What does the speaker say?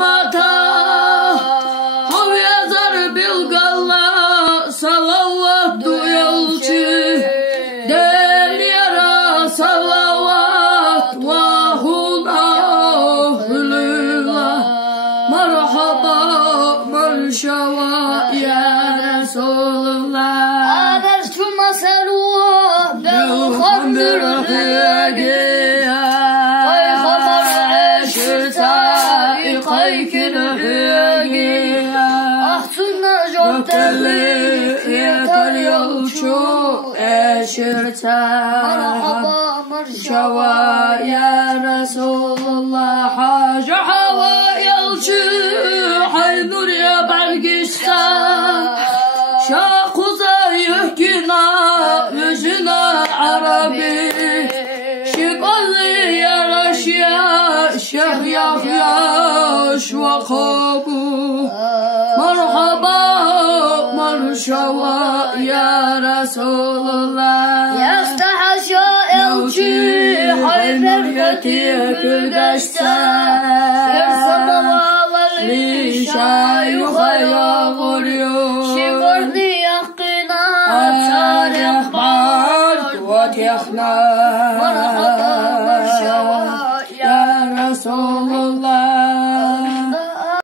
متى هو يزر بالقلة صلوات يلشي دل يرى صلوات وهنا هلولا مرحبا مرشوا يا رسول الله أدرت مسلوه بالخمر هيجيها خبر عشرتاي قيكر هيجيها أحسن جبتلي يتر يلشو عشرتاي مرحبا شوا يا رسول الله حاجة حوا يلشي حينور يا برقشتان شاقوزا يحكينا وجنا عربي شقلي يا رشيا شيخ يخياش وخابو مرحبا مرشوا يا رسول الله يستحشى يلشي حينور يتيك دشتان ليشاي خيغريو شكرني يقنا تاريخ بعد وتيخنا